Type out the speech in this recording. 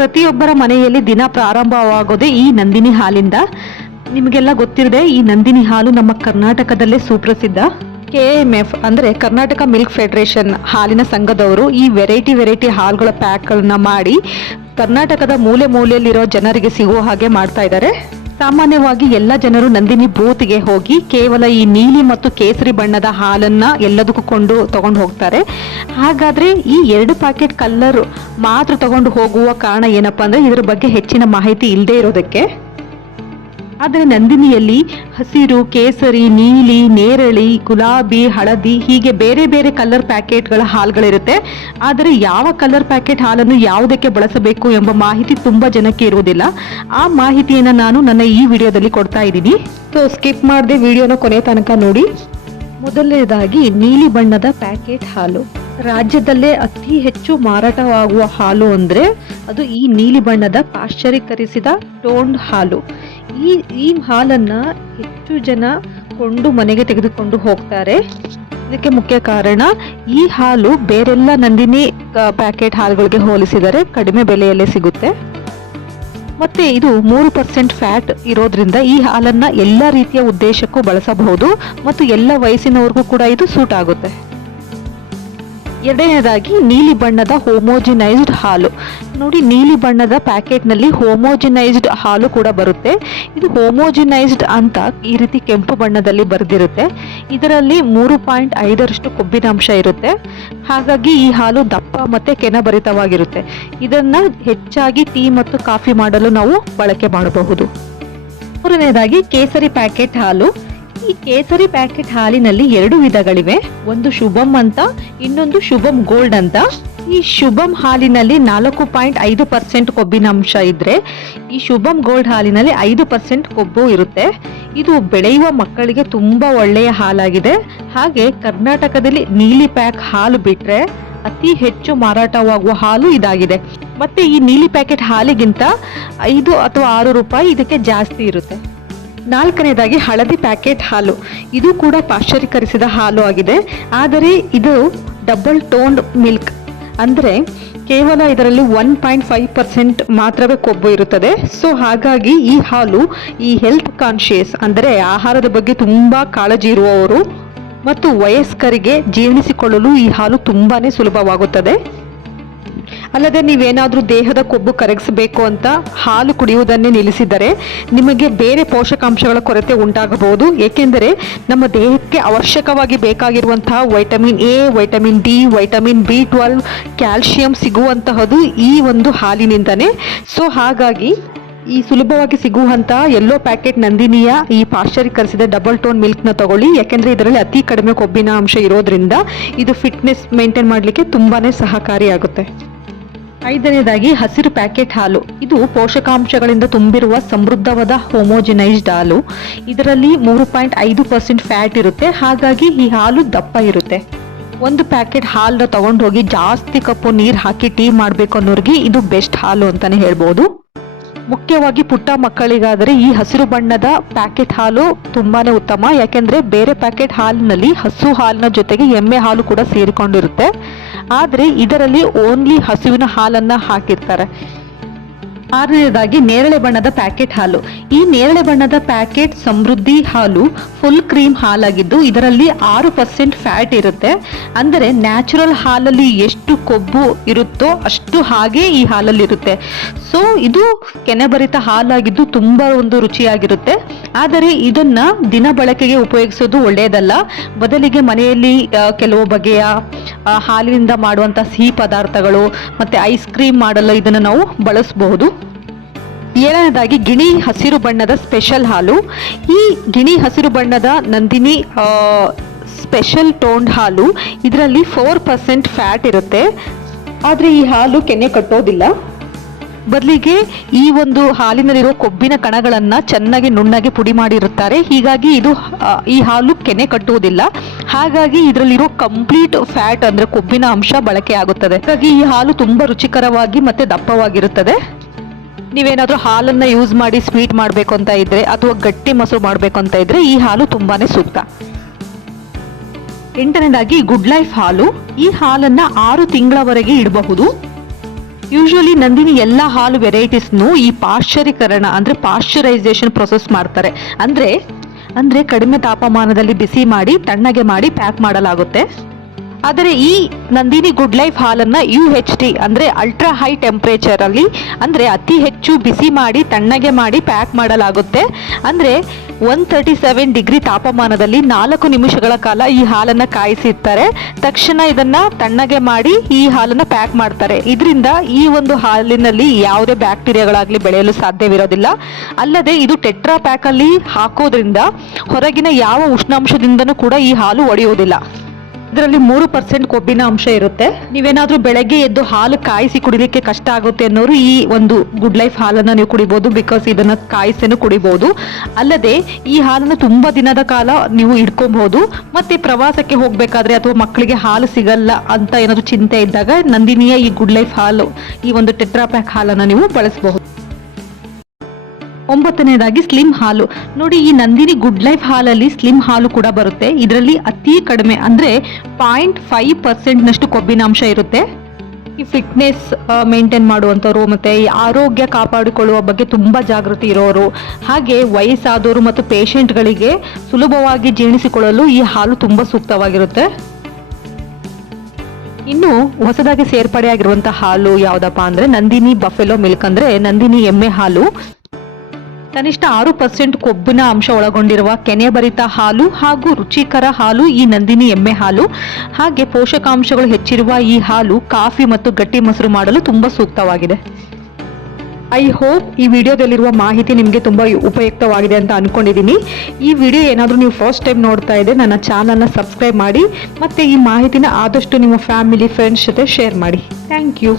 ಪ್ರತಿಯೊಬ್ಬರ ಮನೆಯಲ್ಲಿ ದಿನ ಪ್ರಾರಂಭವಾಗೋದೇ ಈ ನಂದಿನಿ ಹಾಲಿಂದ. ನಿಮಗೆಲ್ಲ ಗೊತ್ತಿರದೆ ಈ ನಂದಿನಿ ಹಾಲು ನಮ್ಮ ಕರ್ನಾಟಕದಲ್ಲೇ ಸುಪ್ರಸಿದ್ಧ. ಕೆ ಎಂ ಎಫ್ ಅಂದರೆ ಕರ್ನಾಟಕ ಮಿಲ್ಕ್ ಫೆಡರೇಷನ್ ಹಾಲಿನ ಸಂಘದವರು ಈ ವೆರೈಟಿ ವೆರೈಟಿ ಹಾಲುಗಳ ಪ್ಯಾಕ್ಗಳನ್ನ ಮಾಡಿ ಕರ್ನಾಟಕದ ಮೂಲೆ ಮೂಲೆಯಲ್ಲಿರೋ ಜನರಿಗೆ ಸಿಗುವ ಹಾಗೆ ಮಾಡ್ತಾ ಇದ್ದಾರೆ. ಸಾಮಾನ್ಯವಾಗಿ ಎಲ್ಲ ಜನರು ನಂದಿನಿ ಬೂತ್ಗೆ ಹೋಗಿ ಕೇವಲ ಈ ನೀಲಿ ಮತ್ತು ಕೇಸರಿ ಬಣ್ಣದ ಹಾಲನ್ನ ಎಲ್ಲದಕ್ಕೂ ಕೊಂಡು ತಗೊಂಡು ಹೋಗ್ತಾರೆ. ಹಾಗಾದ್ರೆ ಈ ಎರಡು ಪ್ಯಾಕೆಟ್ ಕಲ್ಲರ್ ಮಾತ್ರ ತಗೊಂಡು ಹೋಗುವ ಕಾರಣ ಏನಪ್ಪಾ ಅಂದ್ರೆ ಇದ್ರ ಬಗ್ಗೆ ಹೆಚ್ಚಿನ ಮಾಹಿತಿ ಇಲ್ಲದೆ ಇರೋದಕ್ಕೆ. ಆದರೆ ನಂದಿನಿಯಲ್ಲಿ ಹಸಿರು, ಕೇಸರಿ, ನೀಲಿ, ನೇರಳಿ, ಗುಲಾಬಿ, ಹಳದಿ, ಹೀಗೆ ಬೇರೆ ಬೇರೆ ಕಲರ್ ಪ್ಯಾಕೆಟ್ಗಳ ಹಾಲುಗಳಿರುತ್ತೆ. ಆದರೆ ಯಾವ ಕಲರ್ ಪ್ಯಾಕೆಟ್ ಹಾಲನ್ನು ಯಾವುದಕ್ಕೆ ಬಳಸಬೇಕು ಎಂಬ ಮಾಹಿತಿ ತುಂಬ ಜನಕ್ಕೆ ಇರುವುದಿಲ್ಲ. ಆ ಮಾಹಿತಿಯನ್ನು ನಾನು ನನ್ನ ಈ ವಿಡಿಯೋದಲ್ಲಿ ಕೊಡ್ತಾ ಇದ್ದೀನಿ. ಸೊ ಸ್ಕಿಪ್ ಮಾಡದೆ ವಿಡಿಯೋನ ಕೊನೆ ತನಕ ನೋಡಿ. ಮೊದಲನೇದಾಗಿ ನೀಲಿ ಬಣ್ಣದ ಪ್ಯಾಕೆಟ್ ಹಾಲು. ರಾಜ್ಯದಲ್ಲೇ ಅತಿ ಹೆಚ್ಚು ಮಾರಾಟವಾಗುವ ಹಾಲು ಅಂದರೆ ಅದು ಈ ನೀಲಿ ಬಣ್ಣದ ಪಾಶ್ಚರೀಕರಿಸಿದ ಟೋಂಡ್ ಹಾಲು. ಈ ಈ ಹಾಲನ್ನ ಹೆಚ್ಚು ಜನ ಕೊಂಡು ಮನೆಗೆ ತೆಗೆದುಕೊಂಡು ಹೋಗ್ತಾರೆ. ಇದಕ್ಕೆ ಮುಖ್ಯ ಕಾರಣ, ಈ ಹಾಲು ಬೇರೆಲ್ಲ ನಂದಿನಿ ಪ್ಯಾಕೆಟ್ ಹಾಲುಗಳಿಗೆ ಹೋಲಿಸಿದರೆ ಕಡಿಮೆ ಬೆಲೆಯಲ್ಲೇ ಸಿಗುತ್ತೆ. ಮತ್ತೆ ಇದು ಮೂರು ಪರ್ಸೆಂಟ್ ಫ್ಯಾಟ್ ಇರೋದ್ರಿಂದ ಈ ಹಾಲನ್ನ ಎಲ್ಲ ರೀತಿಯ ಉದ್ದೇಶಕ್ಕೂ ಬಳಸಬಹುದು ಮತ್ತು ಎಲ್ಲ ವಯಸ್ಸಿನವರಿಗೂ ಕೂಡ ಇದು ಸೂಟ್ ಆಗುತ್ತೆ. ಎರಡನೇದಾಗಿ ನೀಲಿ ಬಣ್ಣದ ಹೋಮೋಜಿನೈಸ್ಡ್ ಹಾಲು. ನೋಡಿ, ನೀಲಿ ಬಣ್ಣದ ಪ್ಯಾಕೆಟ್ನಲ್ಲಿ ಹೋಮೋಜಿನೈಸ್ಡ್ ಹಾಲು ಕೂಡ ಬರುತ್ತೆ. ಇದು ಹೋಮೋಜಿನೈಸ್ಡ್ ಅಂತ ಈ ರೀತಿ ಕೆಂಪು ಬಣ್ಣದಲ್ಲಿ ಬರೆದಿರುತ್ತೆ. ಇದರಲ್ಲಿ ಮೂರು ಪಾಯಿಂಟ್ ಐದರಷ್ಟು ಕೊಬ್ಬಿನಾಂಶ ಇರುತ್ತೆ. ಹಾಗಾಗಿ ಈ ಹಾಲು ದಪ್ಪ ಮತ್ತು ಕೆನಭರಿತವಾಗಿರುತ್ತೆ. ಇದನ್ನು ಹೆಚ್ಚಾಗಿ ಟೀ ಮತ್ತು ಕಾಫಿ ಮಾಡಲು ನಾವು ಬಳಕೆ ಮಾಡಬಹುದು. ಮೂರನೇದಾಗಿ ಕೇಸರಿ ಪ್ಯಾಕೆಟ್ ಹಾಲು. ಈ ಕೇಸರಿ ಪ್ಯಾಕೆಟ್ ಹಾಲಿನಲ್ಲಿ ಎರಡು ವಿಧಗಳಿವೆ. ಒಂದು ಶುಭಂ ಅಂತ, ಇನ್ನೊಂದು ಶುಭಂ ಗೋಲ್ಡ್ ಅಂತ. ಈ ಶುಭಂ ಹಾಲಿನಲ್ಲಿ ನಾಲ್ಕು ಪಾಯಿಂಟ್ ಐದು ಪರ್ಸೆಂಟ್ ಕೊಬ್ಬಿನಾಂಶ ಇದ್ರೆ, ಈ ಶುಭಂ ಗೋಲ್ಡ್ ಹಾಲಿನಲ್ಲಿ ಐದು ಪರ್ಸೆಂಟ್ ಕೊಬ್ಬು ಇರುತ್ತೆ. ಇದು ಬೆಳೆಯುವ ಮಕ್ಕಳಿಗೆ ತುಂಬಾ ಒಳ್ಳೆಯ ಹಾಲಾಗಿದೆ. ಹಾಗೆ ಕರ್ನಾಟಕದಲ್ಲಿ ನೀಲಿ ಪ್ಯಾಕ್ ಹಾಲು ಬಿಟ್ರೆ ಅತಿ ಹೆಚ್ಚು ಮಾರಾಟವಾಗುವ ಹಾಲು ಇದಾಗಿದೆ. ಮತ್ತೆ ಈ ನೀಲಿ ಪ್ಯಾಕೆಟ್ ಹಾಲಿಗಿಂತ ಐದು ಅಥವಾ ಆರು ರೂಪಾಯಿ ಇದಕ್ಕೆ ಜಾಸ್ತಿ ಇರುತ್ತೆ. ನಾಲ್ಕನೇದಾಗಿ ಹಳದಿ ಪ್ಯಾಕೆಟ್ ಹಾಲು. ಇದು ಕೂಡ ಪಾಶ್ಚರೀಕರಿಸಿದ ಹಾಲು ಆಗಿದೆ. ಆದರೆ ಇದು ಡಬಲ್ ಟೋನ್ಡ್ ಮಿಲ್ಕ್ ಅಂದರೆ ಕೇವಲ ಇದರಲ್ಲಿ ಒನ್ ಪಾಯಿಂಟ್ ಫೈವ್ ಪರ್ಸೆಂಟ್ ಮಾತ್ರವೇ ಕೊಬ್ಬು ಇರುತ್ತದೆ. ಸೊ ಹಾಗಾಗಿ ಈ ಹಾಲು ಈ ಹೆಲ್ತ್ ಕಾನ್ಷಿಯಸ್ ಅಂದರೆ ಆಹಾರದ ಬಗ್ಗೆ ತುಂಬ ಕಾಳಜಿ ಇರುವವರು ಮತ್ತು ವಯಸ್ಕರಿಗೆ ಜೀರ್ಣಿಸಿಕೊಳ್ಳಲು ಈ ಹಾಲು ತುಂಬಾ ಸುಲಭವಾಗುತ್ತದೆ. ಅಲ್ಲದೆ ನೀವೇನಾದರೂ ದೇಹದ ಕೊಬ್ಬು ಕರಗಿಸಬೇಕು ಅಂತ ಹಾಲು ಕುಡಿಯುವುದನ್ನೇ ನಿಲ್ಲಿಸಿದರೆ ನಿಮಗೆ ಬೇರೆ ಪೋಷಕಾಂಶಗಳ ಕೊರತೆ ಉಂಟಾಗಬಹುದು. ಏಕೆಂದರೆ ನಮ್ಮ ದೇಹಕ್ಕೆ ಅವಶ್ಯಕವಾಗಿ ಬೇಕಾಗಿರುವಂತಹ vitamin A vitamin D vitamin B twelve calcium ಸಿಗುವಂತಹದ್ದು ಈ ಒಂದು ಹಾಲಿನಿಂದನೇ. ಸೊ ಹಾಗಾಗಿ ಈ ಸುಲಭವಾಗಿ ಸಿಗುವಂತಹ ಎಲ್ಲೋ ಪ್ಯಾಕೆಟ್ ನಂದಿನಿಯ ಈ ಪಾಶ್ಚರೀಕರಿಸಿದ ಡಬಲ್ ಟೋನ್ ಮಿಲ್ಕ್ನ ತಗೊಳ್ಳಿ. ಯಾಕೆಂದರೆ ಇದರಲ್ಲಿ ಅತಿ ಕಡಿಮೆ ಕೊಬ್ಬಿನ ಅಂಶ ಇರೋದ್ರಿಂದ ಇದು ಫಿಟ್ನೆಸ್ ಮೇಂಟೈನ್ ಮಾಡಲಿಕ್ಕೆ ತುಂಬಾನೇ ಸಹಕಾರಿಯಾಗುತ್ತೆ. ಐದನೇದಾಗಿ ಹಸಿರು ಪ್ಯಾಕೆಟ್ ಹಾಲು. ಇದು ಪೋಷಕಾಂಶಗಳಿಂದ ತುಂಬಿರುವ ಸಮೃದ್ಧವಾದ ಹೋಮೋಜಿನೈಸ್ಡ್ ಹಾಲು. ಇದರಲ್ಲಿ ಮೂರು ಪಾಯಿಂಟ್ ಐದು ಪರ್ಸೆಂಟ್ ಫ್ಯಾಟ್ ಇರುತ್ತೆ. ಹಾಗಾಗಿ ಈ ಹಾಲು ದಪ್ಪ ಇರುತ್ತೆ. ಒಂದು ಪ್ಯಾಕೆಟ್ ಹಾಲನ್ನ ತಗೊಂಡು ಹೋಗಿ ಜಾಸ್ತಿ ಕಪ್ಪು ನೀರು ಹಾಕಿ ಟೀ ಮಾಡಬೇಕು ಅನ್ನೋರಿಗೆ ಇದು ಬೆಸ್ಟ್ ಹಾಲು ಅಂತಲೇ ಹೇಳ್ಬೋದು. ಮುಖ್ಯವಾಗಿ ಪುಟ್ಟ ಮಕ್ಕಳಿಗಾದರೆ ಈ ಹಸಿರು ಬಣ್ಣದ ಪ್ಯಾಕೆಟ್ ಹಾಲು ತುಂಬಾನೇ ಉತ್ತಮ. ಯಾಕೆಂದ್ರೆ ಬೇರೆ ಪ್ಯಾಕೆಟ್ ಹಾಲಿನಲ್ಲಿ ಹಸು ಹಾಲಿನ ಜೊತೆಗೆ ಎಮ್ಮೆ ಹಾಲು ಕೂಡ ಸೇರಿಕೊಂಡಿರುತ್ತೆ. ಆದರೆ ಇದರಲ್ಲಿ ಓನ್ಲಿ ಹಸುವಿನ ಹಾಲನ್ನ ಹಾಕಿರ್ತಾರೆ. ಆರನೇದಾಗಿ ನೇರಳೆ ಬಣ್ಣದ ಪ್ಯಾಕೆಟ್ ಹಾಲು. ಈ ನೇರಳೆ ಬಣ್ಣದ ಪ್ಯಾಕೆಟ್ ಸಮೃದ್ಧಿ ಹಾಲು ಫುಲ್ ಕ್ರೀಮ್ ಹಾಲಾಗಿದ್ದು ಇದರಲ್ಲಿ ಆರು ಪರ್ಸೆಂಟ್ ಫ್ಯಾಟ್ ಇರುತ್ತೆ. ಅಂದರೆ ನ್ಯಾಚುರಲ್ ಹಾಲಲ್ಲಿ ಎಷ್ಟು ಕೊಬ್ಬು ಇರುತ್ತೋ ಅಷ್ಟು ಹಾಗೆ ಈ ಹಾಲಲ್ಲಿ ಇರುತ್ತೆ ಸೊ ಇದು ಕೆನೆಭರಿತ ಹಾಲಾಗಿದ್ದು ತುಂಬ ಒಂದು ರುಚಿಯಾಗಿರುತ್ತೆ. ಆದರೆ ಇದನ್ನು ದಿನ ಬಳಕೆಗೆ ಉಪಯೋಗಿಸೋದು ಒಳ್ಳೆಯದಲ್ಲ. ಬದಲಿಗೆ ಮನೆಯಲ್ಲಿ ಕೆಲವು ಬಗೆಯ ಹಾಲಿನಿಂದ ಮಾಡುವಂತ ಸಿಹಿ ಪದಾರ್ಥಗಳು ಮತ್ತೆ ಐಸ್ ಕ್ರೀಮ್ ಮಾಡಲು ಇದನ್ನು ನಾವು ಬಳಸಬಹುದು. ಏಳನೇದಾಗಿ ಗಿಣಿ ಹಸಿರು ಬಣ್ಣದ ಸ್ಪೆಷಲ್ ಹಾಲು. ಈ ಗಿಣಿ ಹಸಿರು ಬಣ್ಣದ ನಂದಿನಿ ಸ್ಪೆಷಲ್ ಟೋನ್ಡ್ ಹಾಲು, ಇದರಲ್ಲಿ ಫೋರ್ ಪರ್ಸೆಂಟ್ ಫ್ಯಾಟ್ ಇರುತ್ತೆ. ಆದರೆ ಈ ಹಾಲು ಕೆನೆ ಕಟ್ಟೋದಿಲ್ಲ. ಬದಲಿಗೆ ಈ ಒಂದು ಹಾಲಿನಲ್ಲಿರೋ ಕೊಬ್ಬಿನ ಕಣಗಳನ್ನು ಚೆನ್ನಾಗಿ ನುಣ್ಣಗೆ ಪುಡಿ ಮಾಡಿರುತ್ತಾರೆ. ಹೀಗಾಗಿ ಇದು ಈ ಹಾಲು ಕೆನೆ ಕಟ್ಟುವುದಿಲ್ಲ. ಹಾಗಾಗಿ ಇದರಲ್ಲಿರೋ ಕಂಪ್ಲೀಟ್ ಫ್ಯಾಟ್ ಅಂದ್ರೆ ಕೊಬ್ಬಿನ ಅಂಶ ಬಳಕೆ ಆಗುತ್ತದೆ. ಹಾಗಾಗಿ ಈ ಹಾಲು ತುಂಬಾ ರುಚಿಕರವಾಗಿ ಮತ್ತೆ ದಪ್ಪವಾಗಿರುತ್ತದೆ. ನೀವೇನಾದರೂ ಹಾಲನ್ನ ಯೂಸ್ ಮಾಡಿ ಸ್ವೀಟ್ ಮಾಡಬೇಕು ಅಂತ ಇದ್ರೆ ಅಥವಾ ಗಟ್ಟಿ ಮೊಸರು ಮಾಡಬೇಕು ಅಂತ ಇದ್ರೆ ಈ ಹಾಲು ತುಂಬಾನೇ ಸೂಕ್ತ. ಎಂಟನೇದಾಗಿ ಗುಡ್ ಲೈಫ್ ಹಾಲು. ಈ ಹಾಲನ್ನ ಆರು ತಿಂಗಳವರೆಗೆ ಇಡಬಹುದು. ಯೂಶುವಲಿ ನಂದಿನಿ ಎಲ್ಲ ಹಾಲು ವೆರೈಟೀಸ್ನು ಈ ಪಾಶ್ಚರೀಕರಣ ಅಂದರೆ ಪಾಶ್ಚರೈಸೇಷನ್ ಪ್ರೊಸೆಸ್ ಮಾಡ್ತಾರೆ. ಅಂದರೆ ಅಂದರೆ ಕಡಿಮೆ ತಾಪಮಾನದಲ್ಲಿ ಬಿಸಿ ಮಾಡಿ, ತಣ್ಣಗೆ ಮಾಡಿ ಪ್ಯಾಕ್ ಮಾಡಲಾಗುತ್ತೆ. ಆದರೆ ಈ ನಂದಿನಿ ಗುಡ್ ಲೈಫ್ ಹಾಲನ್ನ ಯು ಹೆಚ್ ಟಿ ಅಂದರೆ ಅಲ್ಟ್ರಾ ಹೈ ಟೆಂಪ್ರೇಚರ್ ಅಲ್ಲಿ, ಅಂದರೆ ಅತಿ ಹೆಚ್ಚು ಬಿಸಿ ಮಾಡಿ, ತಣ್ಣಗೆ ಮಾಡಿ ಪ್ಯಾಕ್ ಮಾಡಲಾಗುತ್ತೆ. ಅಂದರೆ ಒನ್ ತರ್ಟಿ ಸೆವೆನ್ ಡಿಗ್ರಿ ತಾಪಮಾನದಲ್ಲಿ ನಾಲ್ಕು ನಿಮಿಷಗಳ ಕಾಲ ಈ ಹಾಲನ್ನು ಕಾಯಿಸಿರ್ತಾರೆ. ತಕ್ಷಣ ಇದನ್ನ ತಣ್ಣಗೆ ಮಾಡಿ ಈ ಹಾಲನ್ನು ಪ್ಯಾಕ್ ಮಾಡ್ತಾರೆ. ಇದರಿಂದ ಈ ಒಂದು ಹಾಲಿನಲ್ಲಿ ಯಾವುದೇ ಬ್ಯಾಕ್ಟೀರಿಯಾಗಳಾಗಲಿ ಬೆಳೆಯಲು ಸಾಧ್ಯವಿರೋದಿಲ್ಲ. ಅಲ್ಲದೆ ಇದು ಟೆಟ್ರಾ ಪ್ಯಾಕ್ ಅಲ್ಲಿ ಹಾಕೋದ್ರಿಂದ ಹೊರಗಿನ ಯಾವ ಉಷ್ಣಾಂಶದಿಂದನೂ ಕೂಡ ಈ ಹಾಲು ಒಡೆಯುವುದಿಲ್ಲ. ಇದರಲ್ಲಿ ಮೂರು ಪರ್ಸೆಂಟ್ ಕೊಬ್ಬಿನ ಅಂಶ ಇರುತ್ತೆ. ನೀವೇನಾದ್ರೂ ಬೆಳಗ್ಗೆ ಎದ್ದು ಹಾಲು ಕಾಯಿಸಿ ಕುಡಿಲಿಕ್ಕೆ ಕಷ್ಟ ಆಗುತ್ತೆ ಅನ್ನೋರು ಈ ಒಂದು ಗುಡ್ ಲೈಫ್ ಹಾಲನ್ನ ನೀವು ಕುಡಿಬಹುದು ಬಿಕಾಸ್ ಇದನ್ನ ಕಾಯಿಸೇನು ಕುಡಿಬಹುದು ಅಲ್ಲದೆ ಈ ಹಾಲನ್ನು ತುಂಬಾ ದಿನದ ಕಾಲ ನೀವು ಇಟ್ಕೊಬಹುದು ಮತ್ತೆ ಪ್ರವಾಸಕ್ಕೆ ಹೋಗ್ಬೇಕಾದ್ರೆ ಅಥವಾ ಮಕ್ಕಳಿಗೆ ಹಾಲು ಸಿಗಲ್ಲ ಅಂತ ಏನಾದ್ರು ಚಿಂತೆ ಇದ್ದಾಗ ನಂದಿನಿಯ ಈ ಗುಡ್ ಲೈಫ್ ಹಾಲು, ಈ ಒಂದು ಟೆಟ್ರಾ ಪ್ಯಾಕ್ ಹಾಲನ್ನ ನೀವು ಬಳಸಬಹುದು. ಒಂಬತ್ತನೇದಾಗಿ ಸ್ಲಿಮ್ ಹಾಲು. ನೋಡಿ, ಈ ನಂದಿನಿ ಗುಡ್ ಲೈಫ್ ಹಾಲಲ್ಲಿ ಸ್ಲಿಮ್ ಹಾಲು ಕೂಡ ಬರುತ್ತೆ. ಇದರಲ್ಲಿ ಅತಿ ಕಡಿಮೆ ಅಂದ್ರೆ ಪಾಯಿಂಟ್ ಫೈವ್ ಪರ್ಸೆಂಟ್ನಷ್ಟು ಕೊಬ್ಬಿನಾಂಶ ಇರುತ್ತೆ. ಈ ಫಿಟ್ನೆಸ್ ಮೇಂಟೈನ್ ಮಾಡುವಂಥವ್ರು ಮತ್ತೆ ಈ ಆರೋಗ್ಯ ಕಾಪಾಡಿಕೊಳ್ಳುವ ಬಗ್ಗೆ ತುಂಬ ಜಾಗೃತಿ ಇರೋರು. ಹಾಗೆ ವಯಸ್ಸಾದವರು ಮತ್ತು ಪೇಷಂಟ್ಗಳಿಗೆ ಸುಲಭವಾಗಿ ಜೀರ್ಣಿಸಿಕೊಳ್ಳಲು ಈ ಹಾಲು ತುಂಬ ಸೂಕ್ತವಾಗಿರುತ್ತೆ. ಇನ್ನು ಹೊಸದಾಗಿ ಸೇರ್ಪಡೆಯಾಗಿರುವಂತಹ ಹಾಲು ಯಾವುದಪ್ಪ ಅಂದ್ರೆ ನಂದಿನಿ ಬಫೆಲೋ ಮಿಲ್ಕ್ ಅಂದ್ರೆ ನಂದಿನಿ ಎಮ್ಮೆ ಹಾಲು. ಕನಿಷ್ಠ ಆರು ಪರ್ಸೆಂಟ್ ಕೊಬ್ಬಿನ ಅಂಶ ಒಳಗೊಂಡಿರುವ ಕೆನೆಭರಿತ ಹಾಲು ಹಾಗೂ ರುಚಿಕರ ಹಾಲು ಈ ನಂದಿನಿ ಎಮ್ಮೆ ಹಾಲು. ಹಾಗೆ ಪೋಷಕಾಂಶಗಳು ಹೆಚ್ಚಿರುವ ಈ ಹಾಲು ಕಾಫಿ ಮತ್ತು ಗಟ್ಟಿ ಮೊಸರು ಮಾಡಲು ತುಂಬಾ ಸೂಕ್ತವಾಗಿದೆ. ಐ ಹೋಪ್ ಈ ವಿಡಿಯೋದಲ್ಲಿರುವ ಮಾಹಿತಿ ನಿಮಗೆ ತುಂಬ ಉಪಯುಕ್ತವಾಗಿದೆ ಅಂತ ಅಂದ್ಕೊಂಡಿದ್ದೀನಿ ಈ ವಿಡಿಯೋ ಏನಾದರೂ ನೀವು ಫಸ್ಟ್ ಟೈಮ್ ನೋಡ್ತಾ ಇದ್ದರೆ ನನ್ನ ಚಾನಲ್ನ ಸಬ್ಸ್ಕ್ರೈಬ್ ಮಾಡಿ ಮತ್ತು ಈ ಮಾಹಿತಿನ ಆದಷ್ಟು ನಿಮ್ಮ ಫ್ಯಾಮಿಲಿ ಫ್ರೆಂಡ್ಸ್ ಜೊತೆ ಶೇರ್ ಮಾಡಿ. Thank you